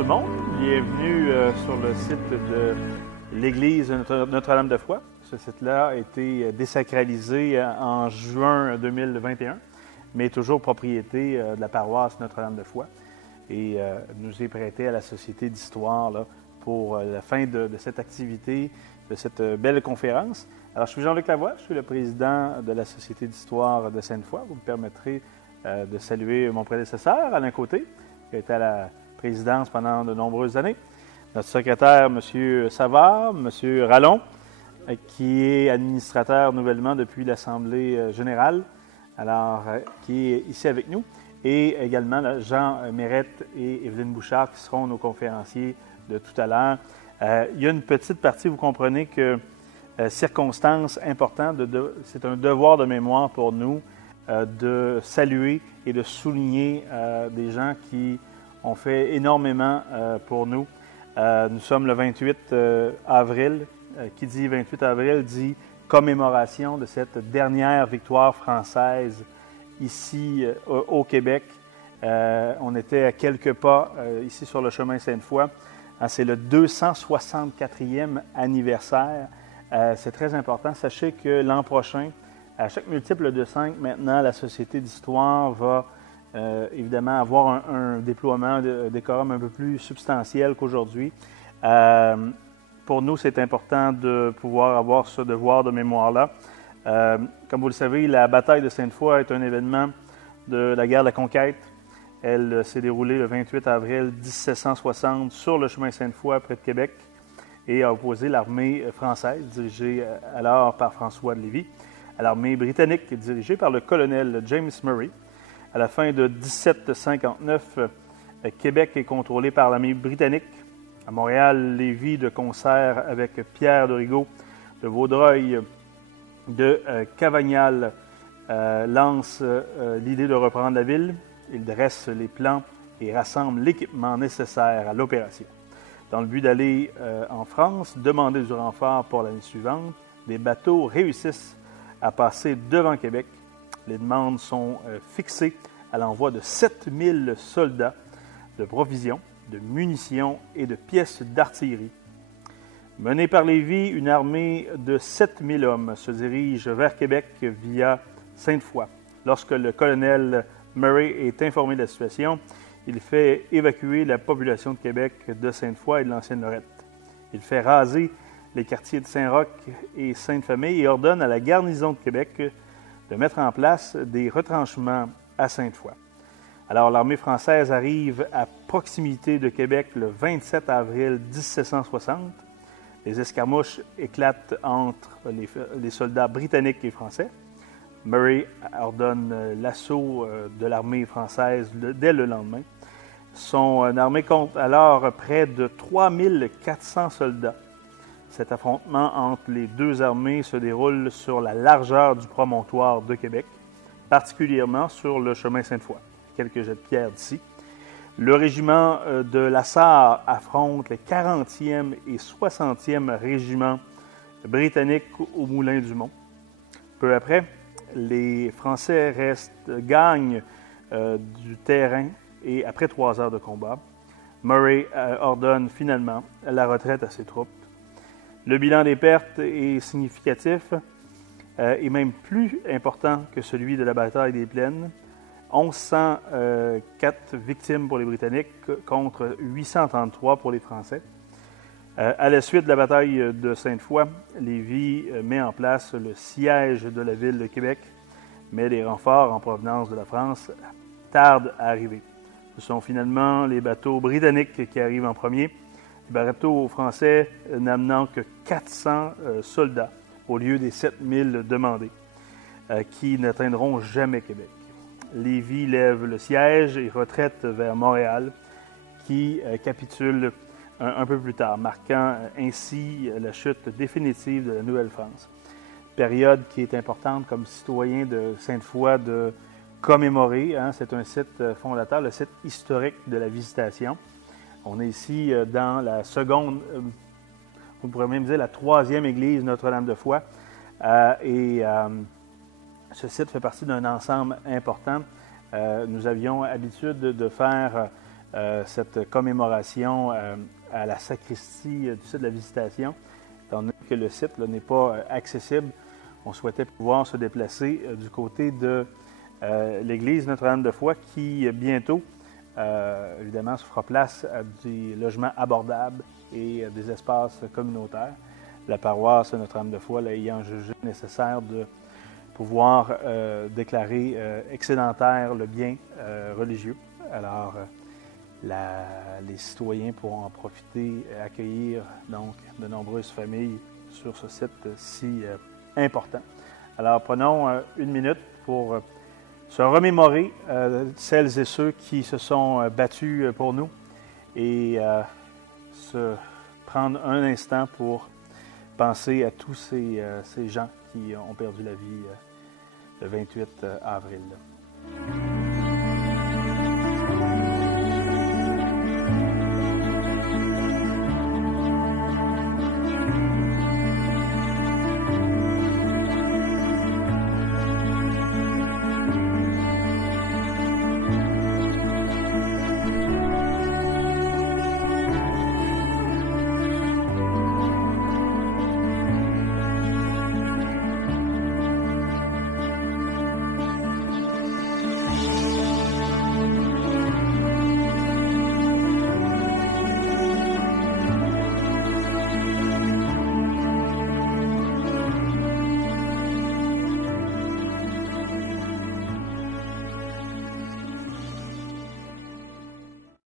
tout le monde. Bienvenue sur le site de l'Église Notre-Dame-de-Foi. Ce site-là a été désacralisé en juin 2021, mais toujours propriété de la paroisse Notre-Dame-de-Foi et nous est prêté à la Société d'histoire là, pour la fin de cette activité, de cette belle conférence. Alors, je suis Jean-Luc Lavoie, je suis le président de la Société d'histoire de Sainte-Foy. Vous me permettrez de saluer mon prédécesseur, Alain Côté, qui a été à la présidence pendant de nombreuses années. Notre secrétaire, M. Savard, M. Rallon, qui est administrateur nouvellement depuis l'Assemblée générale, alors qui est ici avec nous, et également là, Jean Mérette et Evelyne Bouchard, qui seront nos conférenciers de tout à l'heure. Il y a une petite partie, vous comprenez que circonstance importante, c'est un devoir de mémoire pour nous de saluer et de souligner des gens qui ont fait énormément pour nous. Nous sommes le 28 avril. Qui dit 28 avril dit commémoration de cette dernière victoire française ici au Québec. On était à quelques pas ici sur le chemin Sainte-Foy. C'est le 264e anniversaire. C'est très important. Sachez que l'an prochain, à chaque multiple de 5, maintenant, la Société d'histoire va évidemment avoir un déploiement de décorum un peu plus substantiel qu'aujourd'hui. Pour nous, c'est important de pouvoir avoir ce devoir de mémoire-là. Comme vous le savez, la bataille de Sainte-Foy est un événement de la guerre de la conquête. Elle s'est déroulée le 28 avril 1760 sur le chemin Sainte-Foy, près de Québec, et a opposé l'armée française, dirigée alors par François de Lévis, à l'armée britannique, dirigée par le colonel James Murray. À la fin de 1759, Québec est contrôlé par l'armée britannique. À Montréal, Lévis, de concert avec Pierre de Rigaud, de Vaudreuil, de Cavagnal, lance l'idée de reprendre la ville. Il dresse les plans et rassemble l'équipement nécessaire à l'opération. Dans le but d'aller en France, demander du renfort pour l'année suivante, les bateaux réussissent à passer devant Québec. Les demandes sont fixées à l'envoi de 7000 soldats, de provisions, de munitions et de pièces d'artillerie. Menée par Lévis, une armée de 7000 hommes se dirige vers Québec via Sainte-Foy. Lorsque le colonel Murray est informé de la situation, il fait évacuer la population de Québec de Sainte-Foy et de l'ancienne Lorette. Il fait raser les quartiers de Saint-Roch et Sainte-Famille et ordonne à la garnison de Québec de mettre en place des retranchements à Sainte-Foy. Alors, l'armée française arrive à proximité de Québec le 27 avril 1760. Les escarmouches éclatent entre les soldats britanniques et français. Murray ordonne l'assaut de l'armée française dès le lendemain. Son armée compte alors près de 3400 soldats. Cet affrontement entre les deux armées se déroule sur la largeur du promontoire de Québec, particulièrement sur le chemin Sainte-Foy. Quelques jets de pierre d'ici. Le régiment de la Sarre affronte les 40e et 60e régiments britanniques au Moulin-du-Mont. Peu après, les Français gagnent du terrain et après 3 heures de combat, Murray ordonne finalement la retraite à ses troupes. Le bilan des pertes est significatif et même plus important que celui de la bataille des Plaines. 1104 victimes pour les Britanniques contre 833 pour les Français. À la suite de la bataille de Sainte-Foy, Lévis met en place le siège de la ville de Québec, mais les renforts en provenance de la France tardent à arriver. Ce sont finalement les bateaux britanniques qui arrivent en premier, les bateaux français n'amenant que 400 soldats au lieu des 7000 demandés, qui n'atteindront jamais Québec. Lévis lève le siège et retraite vers Montréal, qui capitule un peu plus tard, marquant ainsi la chute définitive de la Nouvelle-France. Période qui est importante comme citoyen de Sainte-Foy de commémorer. C'est un site fondateur, le site historique de la Visitation. On est ici dans la seconde, on pourrait même dire la 3e église Notre-Dame-de-Foy. Ce site fait partie d'un ensemble important. Nous avions l'habitude de faire cette commémoration à la sacristie du site de la Visitation, étant donné que le site n'est pas accessible. On souhaitait pouvoir se déplacer du côté de l'église Notre-Dame-de-Foix qui, bientôt, évidemment, se fera place à des logements abordables et des espaces communautaires. La paroisse Notre-Dame-de-Foix ayant jugé nécessaire de pouvoir déclarer excédentaire le bien religieux. Alors, les citoyens pourront en profiter et accueillir donc de nombreuses familles sur ce site si important. Alors, prenons une minute pour se remémorer celles et ceux qui se sont battus pour nous et se prendre un instant pour penser à tous ces gens qui ont perdu la vie le 28 avril.